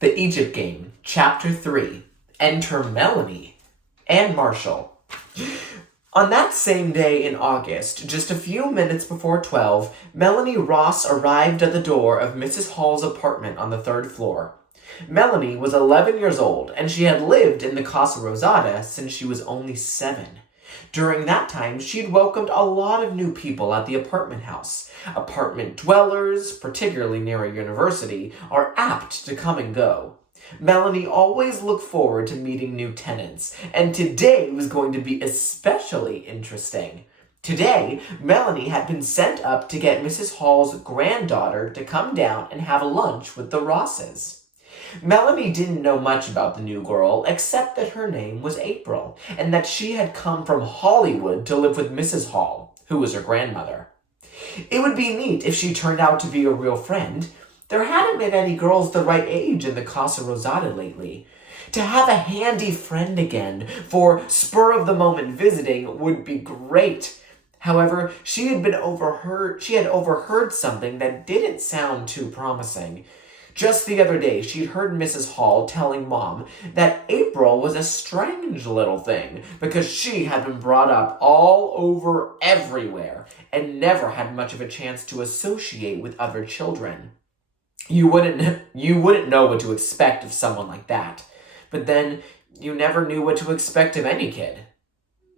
The Egypt Game, Chapter 3. Enter Melanie and Marshall. On that same day in August, just a few minutes before 12, Melanie Ross arrived at the door of Mrs. Hall's apartment on the third floor. Melanie was 11 years old, and she had lived in the Casa Rosada since she was only 7. During that time, she'd welcomed a lot of new people at the apartment house. Apartment dwellers, particularly near a university, are apt to come and go. Melanie always looked forward to meeting new tenants, and today was going to be especially interesting. Today, Melanie had been sent up to get Mrs. Hall's granddaughter to come down and have lunch with the Rosses. Melanie didn't know much about the new girl, except that her name was April, and that she had come from Hollywood to live with Mrs. Hall, who was her grandmother. It would be neat if she turned out to be a real friend. There hadn't been any girls the right age in the Casa Rosada lately. To have a handy friend again for spur-of-the-moment visiting would be great. However, she had overheard something that didn't sound too promising. Just the other day, she'd heard Mrs. Hall telling Mom that April was a strange little thing because she had been brought up all over everywhere and never had much of a chance to associate with other children. You wouldn't know what to expect of someone like that. But then, you never knew what to expect of any kid.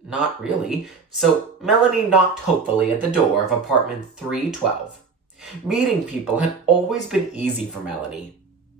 Not really. So Melanie knocked hopefully at the door of apartment 312. Meeting people had always been easy for Melanie.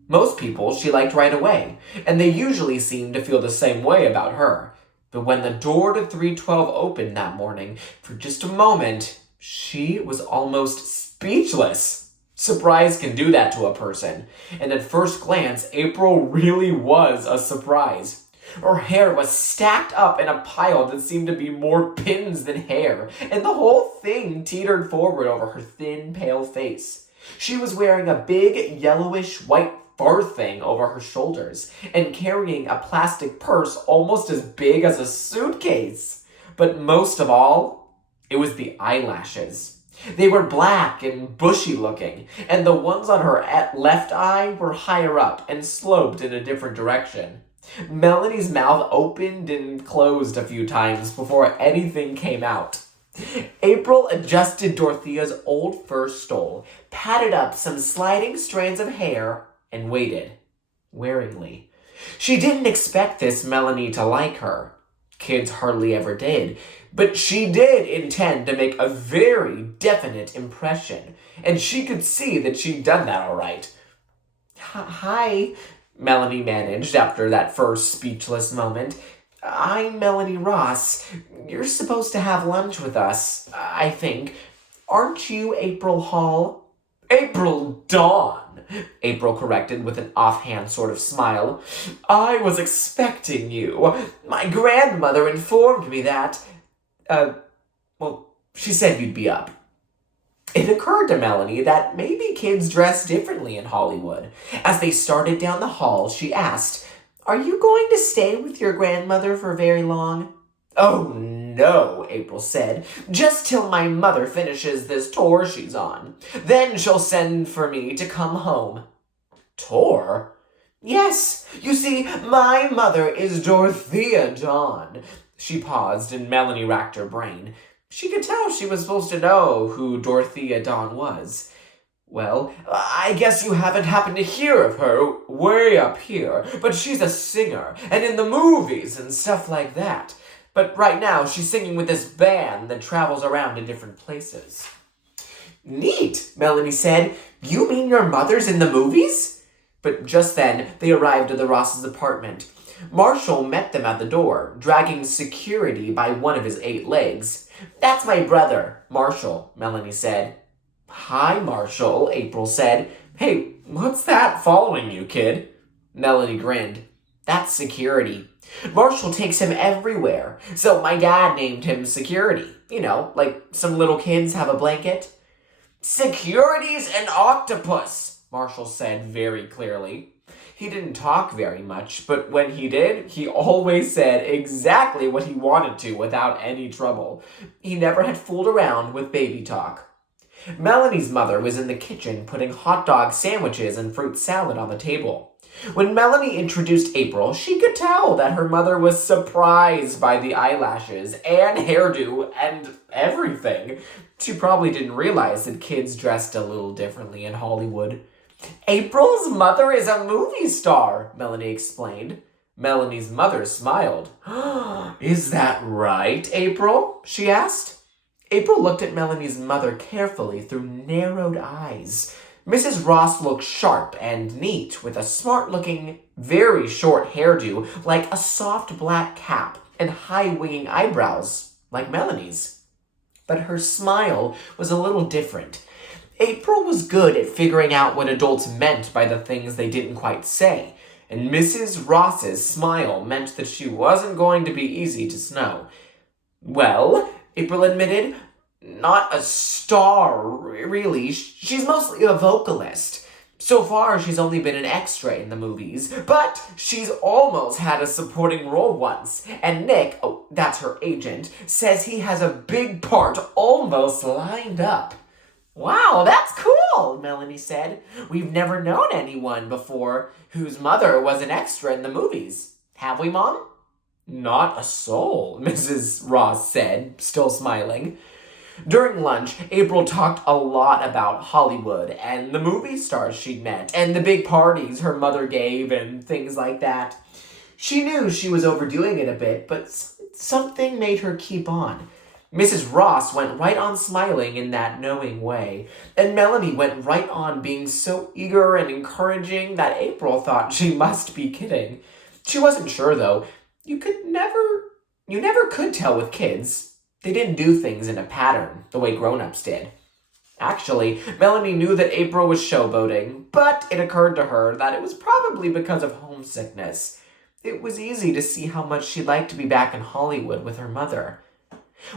Most people she liked right away, and they usually seemed to feel the same way about her. But when the door to 312 opened that morning, for just a moment, she was almost speechless. Surprise can do that to a person, and at first glance, April really was a surprise. Her hair was stacked up in a pile that seemed to be more pins than hair, and the whole thing teetered forward over her thin, pale face. She was wearing a big, yellowish, white fur thing over her shoulders, and carrying a plastic purse almost as big as a suitcase. But most of all, it was the eyelashes. They were black and bushy looking, and the ones on her left eye were higher up and sloped in a different direction. Melanie's mouth opened and closed a few times before anything came out. April adjusted Dorothea's old fur stole, patted up some sliding strands of hair, and waited, waringly. She didn't expect this Melanie to like her. Kids hardly ever did, but she did intend to make a very definite impression, and she could see that she'd done that all right. Hi, Melanie managed after that first speechless moment. I'm Melanie Ross. You're supposed to have lunch with us, I think. Aren't you April Hall? April Dawn, April corrected with an offhand sort of smile. I was expecting you. My grandmother informed me that... she said you'd be up. It occurred to Melanie that maybe kids dress differently in Hollywood. As they started down the hall, she asked, Are you going to stay with your grandmother for very long? Oh, no, April said. Just till my mother finishes this tour she's on. Then she'll send for me to come home. Tour? Yes, you see, my mother is Dorothea Dawn. She paused, and Melanie racked her brain. She could tell she was supposed to know who Dorothea Dawn was. Well, I guess you haven't happened to hear of her way up here, but she's a singer, and in the movies and stuff like that. But right now, she's singing with this band that travels around to different places. Neat, Melanie said. You mean your mother's in the movies? But just then, they arrived at the Ross's apartment. Marshall met them at the door, dragging security by one of his 8 legs. That's my brother, Marshall, Melanie said. Hi, Marshall, April said. Hey, what's that following you, kid? Melanie grinned. That's security. Marshall takes him everywhere, so my dad named him Security. You know, like some little kids have a blanket. Security's an octopus, Marshall said very clearly. He didn't talk very much, but when he did, he always said exactly what he wanted to without any trouble. He never had fooled around with baby talk. Melanie's mother was in the kitchen putting hot dog sandwiches and fruit salad on the table. When Melanie introduced April, she could tell that her mother was surprised by the eyelashes and hairdo and everything. She probably didn't realize that kids dressed a little differently in Hollywood. April's mother is a movie star, Melanie explained. Melanie's mother smiled. Is that right, April? She asked. April looked at Melanie's mother carefully through narrowed eyes. Mrs. Ross looked sharp and neat, with a smart-looking, very short hairdo like a soft black cap and high-winging eyebrows like Melanie's. But her smile was a little different. April was good at figuring out what adults meant by the things they didn't quite say, and Mrs. Ross's smile meant that she wasn't going to be easy to know. Well, April admitted, not a star, really. She's mostly a vocalist. So far, she's only been an extra in the movies, but she's almost had a supporting role once. And Nick, oh, that's her agent, says he has a big part almost lined up. Wow, that's cool, Melanie said. We've never known anyone before whose mother was an extra in the movies. Have we, Mom? Not a soul, Mrs. Ross said, still smiling. During lunch, April talked a lot about Hollywood and the movie stars she'd met and the big parties her mother gave and things like that. She knew she was overdoing it a bit, but something made her keep on. Mrs. Ross went right on smiling in that knowing way, and Melanie went right on being so eager and encouraging that April thought she must be kidding. She wasn't sure, though. You never could tell with kids. They didn't do things in a pattern, the way grown-ups did. Actually, Melanie knew that April was showboating, but it occurred to her that it was probably because of homesickness. It was easy to see how much she'd like to be back in Hollywood with her mother.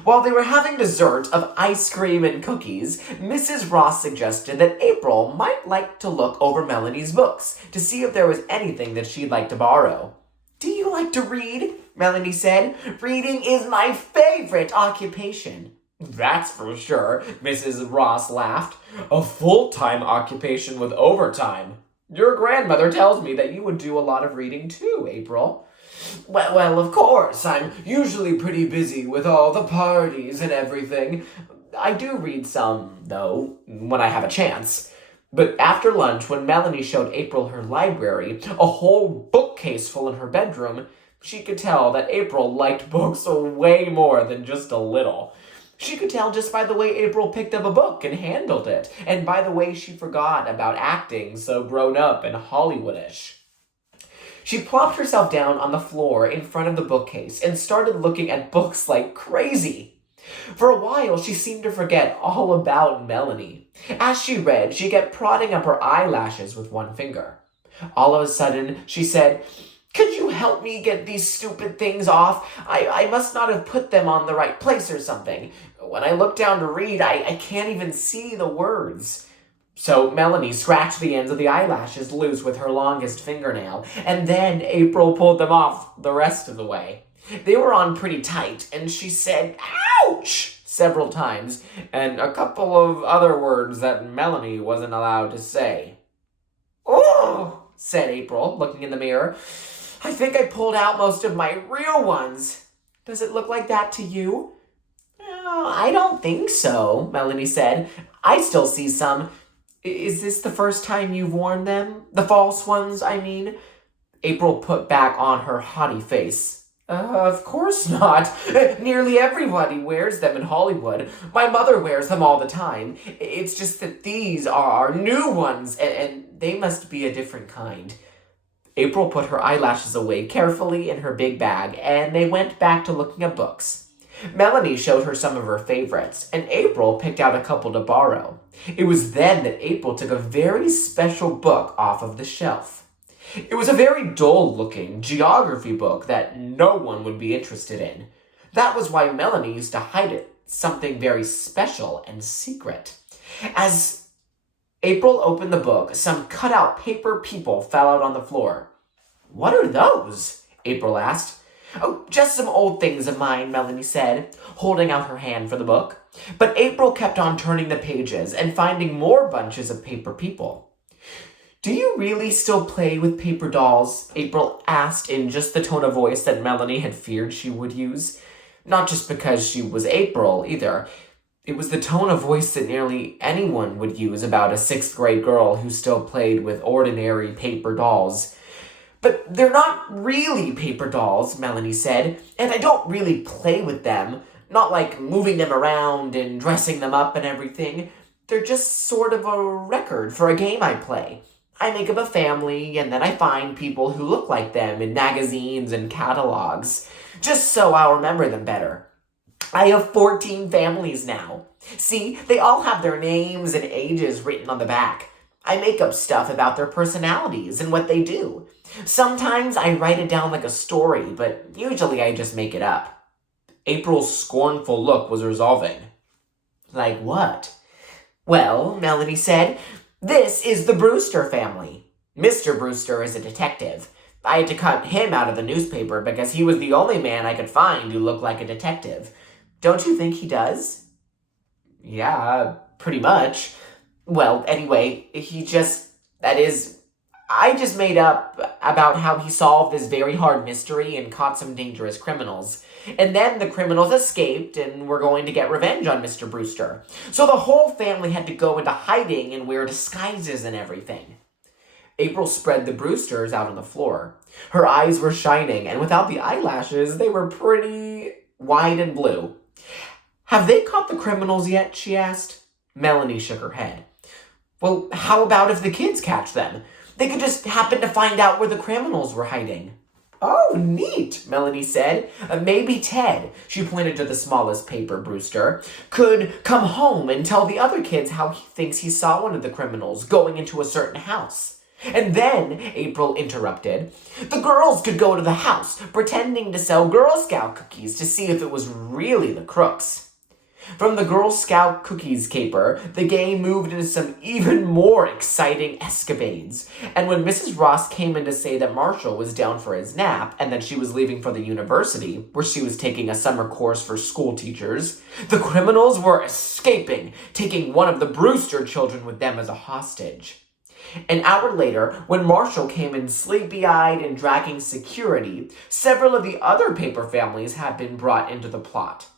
While they were having dessert of ice cream and cookies, Mrs. Ross suggested that April might like to look over Melanie's books to see if there was anything that she'd like to borrow. Do you like to read? Melanie said. Reading is my favorite occupation. That's for sure, Mrs. Ross laughed. A full-time occupation with overtime. Your grandmother tells me that you would do a lot of reading too, April. Well, of course. I'm usually pretty busy with all the parties and everything. I do read some, though, when I have a chance. But after lunch, when Melanie showed April her library, a whole bookcase full in her bedroom, she could tell that April liked books way more than just a little. She could tell just by the way April picked up a book and handled it, and by the way she forgot about acting so grown up and Hollywoodish. She plopped herself down on the floor in front of the bookcase and started looking at books like crazy. For a while, she seemed to forget all about Melanie. As she read, she kept prodding up her eyelashes with one finger. All of a sudden, she said, Could you help me get these stupid things off? I must not have put them on the right place or something. When I look down to read, I can't even see the words. So Melanie scratched the ends of the eyelashes loose with her longest fingernail, and then April pulled them off the rest of the way. They were on pretty tight, and she said, Ouch! Several times, and a couple of other words that Melanie wasn't allowed to say. Oh, said April, looking in the mirror. I think I pulled out most of my real ones. Does it look like that to you? Oh, I don't think so, Melanie said. I still see some. Is this the first time you've worn them? The false ones, I mean? April put back on her haughty face. Of course not. Nearly everybody wears them in Hollywood. My mother wears them all the time. It's just that these are new ones, and they must be a different kind. April put her eyelashes away carefully in her big bag, and they went back to looking at books. Melanie showed her some of her favorites, and April picked out a couple to borrow. It was then that April took a very special book off of the shelf. It was a very dull-looking geography book that no one would be interested in. That was why Melanie used to hide it, something very special and secret. As April opened the book, some cut-out paper people fell out on the floor. What are those? April asked. Oh, just some old things of mine, Melanie said, holding out her hand for the book. But April kept on turning the pages and finding more bunches of paper people. "Do you really still play with paper dolls?" April asked in just the tone of voice that Melanie had feared she would use. Not just because she was April, either. It was the tone of voice that nearly anyone would use about a 6th grade girl who still played with ordinary paper dolls. "But they're not really paper dolls," Melanie said, "and I don't really play with them. Not like moving them around and dressing them up and everything. They're just sort of a record for a game I play. I make up a family, and then I find people who look like them in magazines and catalogs, just so I'll remember them better. I have 14 families now. See, they all have their names and ages written on the back. I make up stuff about their personalities and what they do. Sometimes I write it down like a story, but usually I just make it up." April's scornful look was resolving. "Like what?" "Well," Melanie said, "this is the Brewster family. Mr. Brewster is a detective. I had to cut him out of the newspaper because he was the only man I could find who looked like a detective. Don't you think he does?" "Yeah, pretty much. Well, anyway, I just made up about how he solved this very hard mystery and caught some dangerous criminals. And then the criminals escaped and were going to get revenge on Mr. Brewster. So the whole family had to go into hiding and wear disguises and everything." April spread the Brewsters out on the floor. Her eyes were shining, and without the eyelashes, they were pretty wide and blue. "Have they caught the criminals yet?" she asked. Melanie shook her head. "Well, how about if the kids catch them? They could just happen to find out where the criminals were hiding." "Oh, neat," Melanie said. "Maybe Ted," she pointed to the smallest paper Brewster, "could come home and tell the other kids how he thinks he saw one of the criminals going into a certain house. And then," April interrupted, "the girls could go to the house, pretending to sell Girl Scout cookies to see if it was really the crooks." From the Girl Scout cookies caper, the game moved into some even more exciting escapades. And when Mrs. Ross came in to say that Marshall was down for his nap and that she was leaving for the university, where she was taking a summer course for school teachers, the criminals were escaping, taking one of the Brewster children with them as a hostage. An hour later, when Marshall came in sleepy-eyed and dragging security, several of the other paper families had been brought into the plot.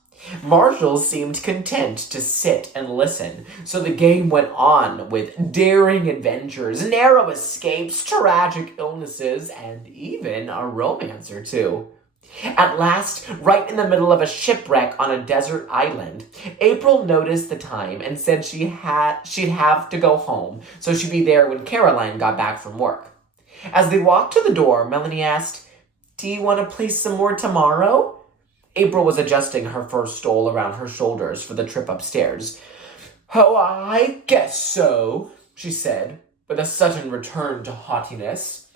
Marshall seemed content to sit and listen, so the game went on with daring adventures, narrow escapes, tragic illnesses, and even a romance or two. At last, right in the middle of a shipwreck on a desert island, April noticed the time and said she'd have to go home, so she'd be there when Caroline got back from work. As they walked to the door, Melanie asked, "Do you want to play some more tomorrow?" April was adjusting her fur stole around her shoulders for the trip upstairs. "Oh, I guess so," she said, with a sudden return to haughtiness.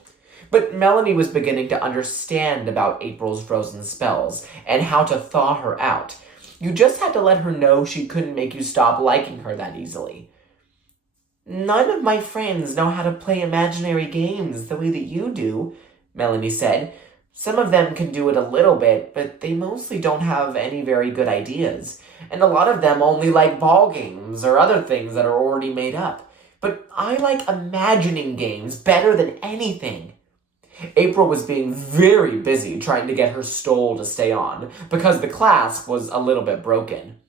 But Melanie was beginning to understand about April's frozen spells and how to thaw her out. You just had to let her know she couldn't make you stop liking her that easily. "None of my friends know how to play imaginary games the way that you do," Melanie said. "Some of them can do it a little bit, but they mostly don't have any very good ideas. And a lot of them only like ball games or other things that are already made up. But I like imagining games better than anything." April was being very busy trying to get her stole to stay on, because the clasp was a little bit broken.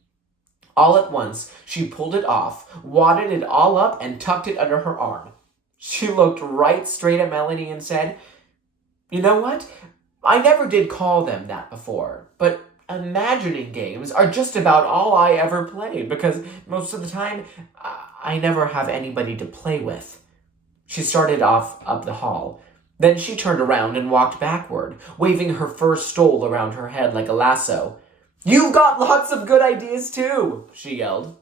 All at once, she pulled it off, wadded it all up, and tucked it under her arm. She looked right straight at Melanie and said, "You know what? I never did call them that before, but imagining games are just about all I ever played, because most of the time, I never have anybody to play with." She started off up the hall. Then she turned around and walked backward, waving her fur stole around her head like a lasso. "You've got lots of good ideas too," she yelled.